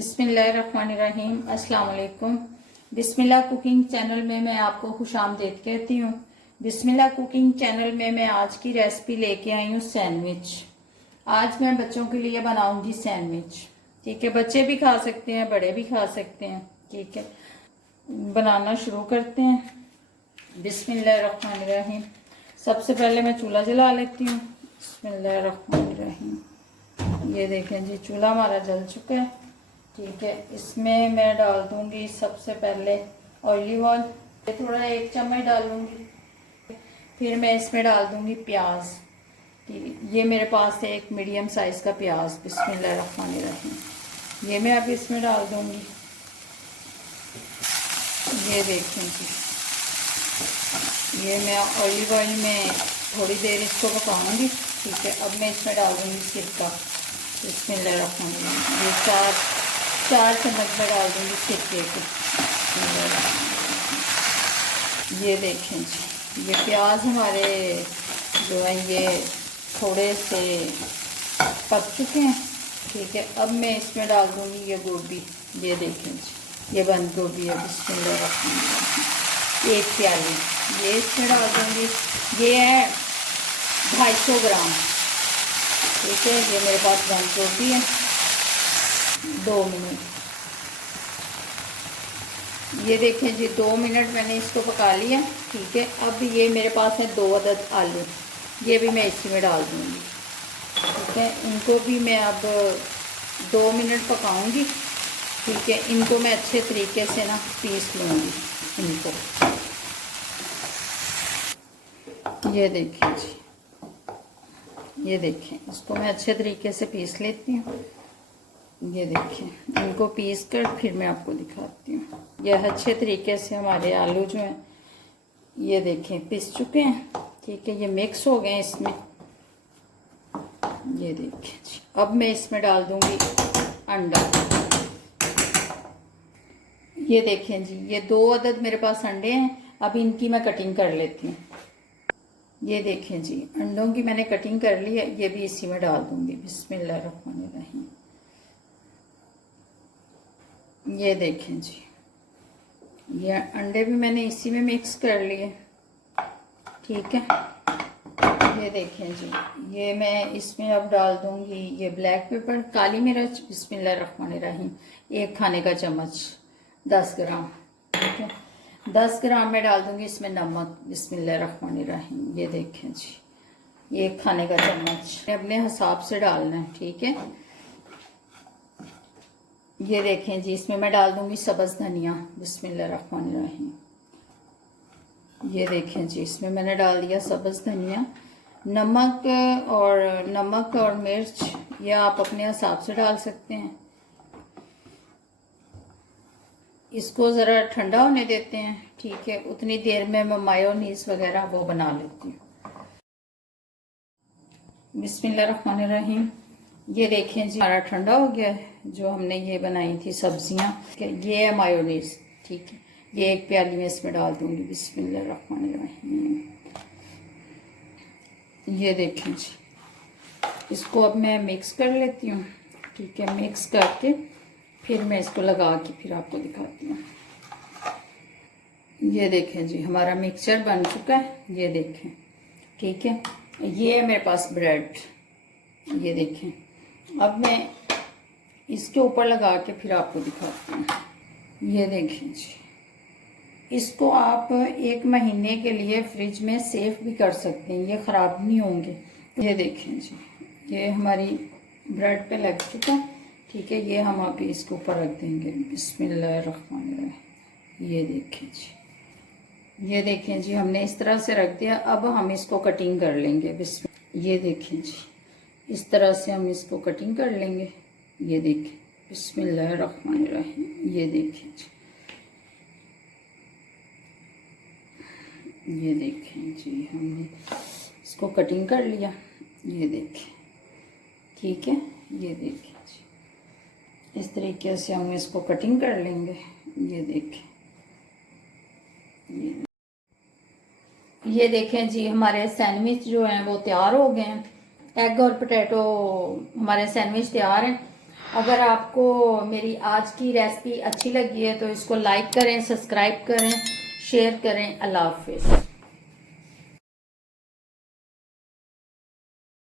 बिस्मिल्लाहिर्रहमानिर्रहीम। अस्सलाम वालेकुम। बिस्मिल्लाह कुकिंग चैनल में मैं आपको खुशामदीद कहती हूँ। बिस्मिल्लाह कुकिंग चैनल में मैं आज की रेसिपी लेके आई हूँ सैंडविच। आज मैं बच्चों के लिए बनाऊंगी सैंडविच। ठीक है, बच्चे भी खा सकते हैं, बड़े भी खा सकते हैं। ठीक है, बनाना शुरू करते हैं। बिस्मिल्लाहिर्रहमानिर्रहीम। सबसे पहले मैं चूल्हा जला लेती हूँ। बिस्मिल्लाहिर्रहमानिर्रहीम। ये देखें जी, चूल्हा हमारा जल चुका है। ठीक है, इसमें मैं डाल दूंगी सबसे पहले ऑलिव ऑयल। थोड़ा 1 चम्मच डालूंगी। फिर मैं इसमें डाल दूंगी प्याज। ये मेरे पास है एक मीडियम साइज का प्याज। बिस्मिल्लाहिर्रहमानिर्रहीम। ये मैं अब इसमें डाल दूंगी। ये देखें जी, ये मैं ऑलिव ऑयल में थोड़ी देर इसको पकाऊंगी। ठीक है, अब मैं इसमें डाल दूंगी सिरका। बिस्मिल्लाहिर्रहमानिर्रहीम। ये चार चम्मच में डाल दूंगी सिरके को। ये देखें जी, ये प्याज हमारे जो है ये थोड़े से पक चुके हैं। ठीक है, अब मैं इसमें डाल दूंगी ये गोभी। ये देखें जी, ये बंद गोभी है। बिस्मिल्लाहिर्रहमानिर्रहीम। 1 प्याली ये इसमें डाल दूंगी। ये है 250 ग्राम। ठीक है, ये मेरे पास बंद गोभी है। 2 मिनट, ये देखें जी, 2 मिनट मैंने इसको पका लिया। ठीक है, अब ये मेरे पास है 2 अदद आलू। ये भी मैं इसी में डाल दूंगी। ठीक है, इनको भी मैं अब 2 मिनट पकाऊंगी। ठीक है, इनको मैं अच्छे तरीके से ना पीस लूँगी इनको। ये देखें जी, ये देखें, इसको मैं अच्छे तरीके से पीस लेती हूँ। ये देखें, इनको पीस कर फिर मैं आपको दिखाती हूँ। यह अच्छे तरीके से हमारे आलू जो हैं ये देखें पिस चुके हैं। ठीक है, ये मिक्स हो गए इसमें। ये देखें जी, अब मैं इसमें डाल दूंगी अंडा। ये देखें जी, ये 2 अदद मेरे पास अंडे हैं। अब इनकी मैं कटिंग कर लेती हूँ। ये देखें जी, अंडों की मैंने कटिंग कर ली है। ये भी इसी में डाल दूंगी। बिस्मिल्लाहिर्रहमानिर्रहीम। ये देखें जी, ये अंडे भी मैंने इसी में मिक्स कर लिए। ठीक है, ये देखें जी, ये मैं इसमें अब डाल दूंगी ये ब्लैक पेपर, काली मिर्च। बिस्मिल्लाहिर्रहमानिर्रहीम। 1 खाने का चम्मच, 10 ग्राम। ठीक है, 10 ग्राम में डाल दूंगी इसमें नमक। बिस्मिल्लाहिर्रहमानिर्रहीम। ये देखें जी, 1 खाने का चम्मच अपने हिसाब से डालना है। ठीक है, ये देखें जी, इसमें मैं डाल दूंगी सब्ज़ धनिया। बिस्मिल्लाहिर्रहमानिर्रहीम। ये देखें जी, इसमें मैंने डाल दिया सब्ज़ धनिया। नमक और मिर्च ये आप अपने हिसाब से डाल सकते हैं। इसको ज़रा ठंडा होने देते हैं। ठीक है, उतनी देर में मैं मायोनीज वगैरह वो बना लेती हूँ। बिस्मिल्लाहिर्रहमानिर्रहीम। ये देखें जी, हमारा ठंडा हो गया है जो हमने ये बनाई थी सब्जियां। ये है मायोनीज। ठीक है, ये 1 प्याली में इसमें डाल दूंगी। बिस्मिल्लाहिर्रहमानिर्रहीम। ये देखें जी, इसको अब मैं मिक्स कर लेती हूँ। ठीक है, मिक्स करके फिर मैं इसको लगा के फिर आपको दिखाती हूँ। ये देखें जी, हमारा मिक्सचर बन चुका है। ये देखें। ठीक है, ये है मेरे पास ब्रेड। ये देखें, अब मैं इसके ऊपर लगा के फिर आपको दिखाती हूँ। ये देखें जी, इसको आप 1 महीने के लिए फ्रिज में सेफ भी कर सकते हैं, ये ख़राब नहीं होंगे। ये देखें जी, ये हमारी ब्रेड पे लग चुका। ठीक है, ये हम अभी इसके ऊपर रख देंगे। बिस्मिल्लाहिर्रहमानिर्रहीम। ये देखें जी, ये देखें जी, हमने इस तरह से रख दिया। अब हम इसको कटिंग कर लेंगे। ये देखें जी, इस तरह से हम इसको कटिंग कर लेंगे। ये देखें, बिस्मिल्लाहिर्रहमानिर्रहीम। ये देखें जी, ये देखें जी, हमने इसको कटिंग कर लिया। ये देखें। ठीक है, ये देखें जी, इस तरीके से हम इसको कटिंग कर लेंगे। ये देखें, ये देखें जी, हमारे सैंडविच जो हैं वो तैयार हो गए हैं। एग और पोटैटो हमारे सैंडविच तैयार हैं। अगर आपको मेरी आज की रेसिपी अच्छी लगी है तो इसको लाइक करें, सब्सक्राइब करें, शेयर करें। अल्लाह हाफिज़।